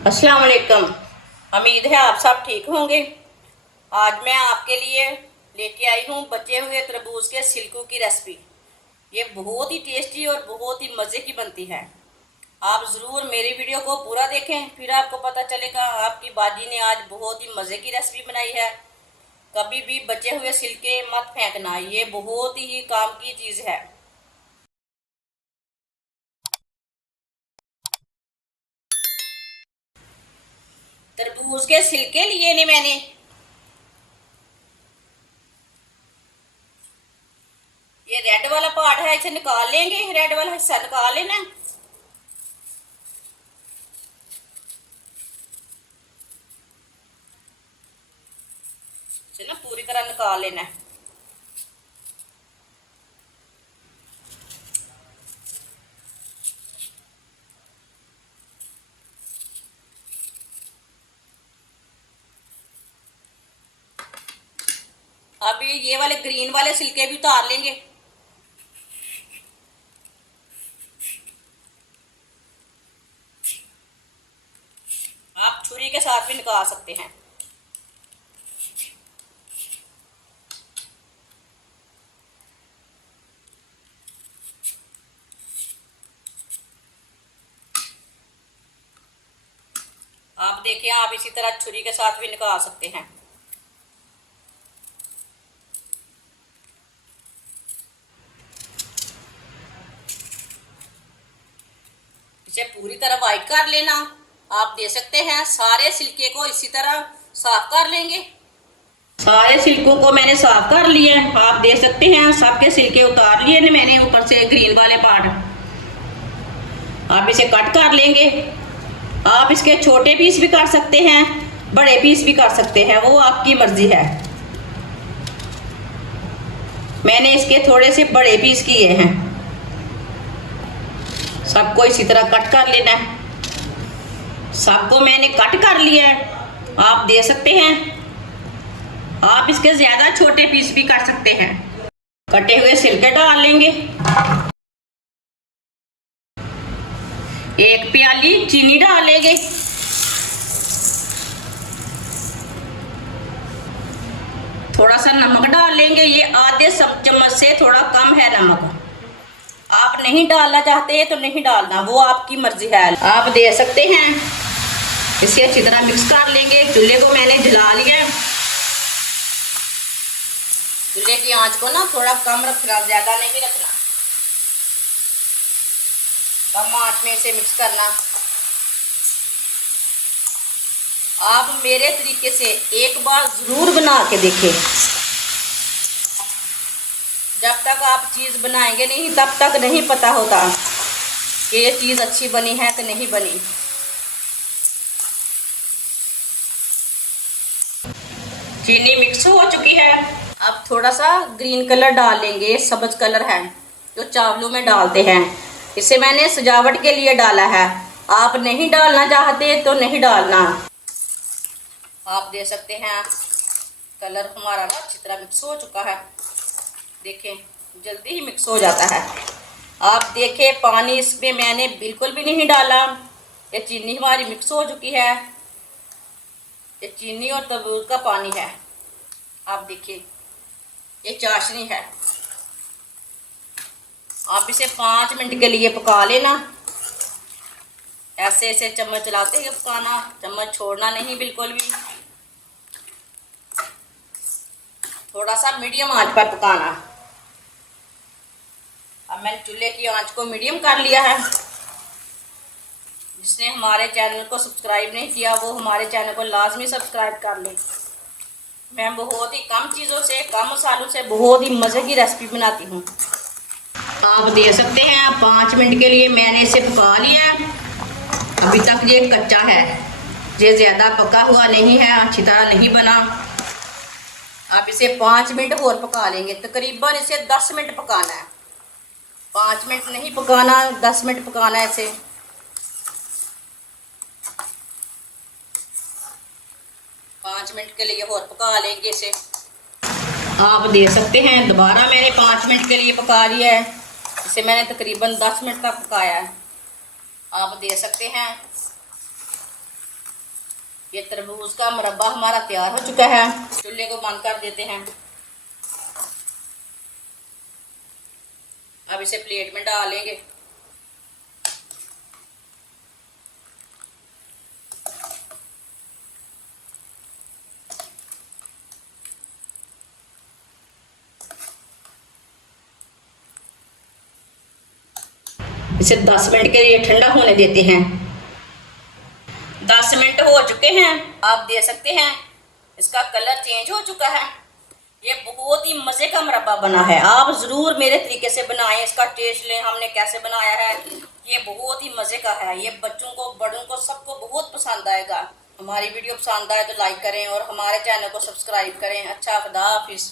अस्सलाम वालेकुम। उम्मीद है आप सब ठीक होंगे। आज मैं आपके लिए लेके आई हूँ बचे हुए तरबूज के छिलकों की रेसिपी। ये बहुत ही टेस्टी और बहुत ही मज़े की बनती है। आप ज़रूर मेरी वीडियो को पूरा देखें, फिर आपको पता चलेगा आपकी बाजी ने आज बहुत ही मज़े की रेसिपी बनाई है। कभी भी बचे हुए छिलके मत फेंकना, ये बहुत ही काम की चीज़ है। तरबूज के छिलके लिए नहीं मैंने, ये रेड वाला पार्ट है, इसे निकाल लेंगे। रेड वाला हिस्सा निकाल लेना। इसे ना पूरी तरह निकाल लेना है। अब ये वाले ग्रीन वाले छिलके भी उतार लेंगे। आप छुरी के साथ भी निकाल सकते हैं। आप देखिए, आप इसी तरह छुरी के साथ भी निकाल सकते हैं। इसे पूरी तरह वाइट कर लेना। आप दे सकते हैं सारे छिलके को इसी तरह साफ कर लेंगे। सारे छिलकों को मैंने साफ कर लिए। आप दे सकते हैं सबके छिलके उतार लिए ने मैंने, ऊपर से ग्रीन वाले पार्ट। आप इसे कट कर लेंगे। आप इसके छोटे पीस भी कर सकते हैं, बड़े पीस भी कर सकते हैं, वो आपकी मर्जी है। मैंने इसके थोड़े से बड़े पीस किए हैं। सबको इसी तरह कट कर लेना है। सबको मैंने कट कर लिया है। आप दे सकते हैं, आप इसके ज्यादा छोटे पीस भी कर सकते हैं। कटे हुए छिलके डाल लेंगे। एक प्याली चीनी डाल लेंगे। थोड़ा सा नमक डाल लेंगे। ये आधे चम्मच से थोड़ा कम है नमक। आप नहीं डालना चाहते तो नहीं डालना, वो आपकी मर्जी है। आप दे सकते हैं। इसे अच्छी तरह मिक्स कर लेंगे। चूल्हे को मैंने जला लिया। चूल्हे की आंच को ना थोड़ा कम रखना, ज्यादा नहीं रखना। कम आंच में इसे मिक्स करना। आप मेरे तरीके से एक बार जरूर बना के देखें। जब तक आप चीज़ बनाएंगे नहीं तब तक नहीं पता होता कि ये चीज़ अच्छी बनी है कि नहीं बनी। चीनी मिक्स हो चुकी है। अब थोड़ा सा ग्रीन कलर डाल लेंगे, सब्ज कलर है जो चावलों में डालते हैं। इसे मैंने सजावट के लिए डाला है। आप नहीं डालना चाहते तो नहीं डालना। आप दे सकते हैं। कलर हमारा ना अच्छी तरह मिक्स हो चुका है। देखें, जल्दी ही मिक्स हो जाता है। आप देखें, पानी इसमें मैंने बिल्कुल भी नहीं डाला। ये चीनी हमारी मिक्स हो चुकी है। ये चीनी और तरबूज का पानी है। आप देखिए, ये चाशनी है। आप इसे 5 मिनट के लिए पका लेना। ऐसे ऐसे चम्मच चलाते हुए पकाना, चम्मच छोड़ना नहीं बिल्कुल भी। थोड़ा सा मीडियम आंच पर पकाना। अब मैंने चूल्हे की आंच को मीडियम कर लिया है। जिसने हमारे चैनल को सब्सक्राइब नहीं किया वो हमारे चैनल को लाजमी सब्सक्राइब कर ले। मैं बहुत ही कम चीज़ों से, कम मसालों से बहुत ही मज़े की रेसिपी बनाती हूँ। आप दे सकते हैं। 5 मिनट के लिए मैंने इसे पका लिया है। अभी तक ये कच्चा है, ये ज़्यादा पका हुआ नहीं है, अच्छी तरह नहीं बना। आप इसे 5 मिनट और पका लेंगे। तकरीबन इसे 10 मिनट पकाना है। 5 मिनट नहीं पकाना, 10 मिनट पकाना है इसे। पाँच मिनट के लिए और पका लेंगे इसे। आप दे सकते हैं। दोबारा मैंने 5 मिनट के लिए पका लिया है। इसे मैंने तकरीबन 10 मिनट तक पकाया है। आप दे सकते हैं। ये तरबूज का मुरब्बा हमारा तैयार हो चुका है। चूल्हे को बंद कर देते हैं। अब इसे प्लेट में डाल लेंगे। इसे 10 मिनट के लिए ठंडा होने देते हैं। 10 मिनट हो चुके हैं। आप देख सकते हैं इसका कलर चेंज हो चुका है। ये बहुत ही मज़े का मुरब्बा बना है। आप ज़रूर मेरे तरीके से बनाएं, इसका टेस्ट लें हमने कैसे बनाया है। ये बहुत ही मज़े का है। ये बच्चों को, बड़ों को, सबको बहुत पसंद आएगा। हमारी वीडियो पसंद आए तो लाइक करें और हमारे चैनल को सब्सक्राइब करें। अच्छा, खुदा हाफिज़।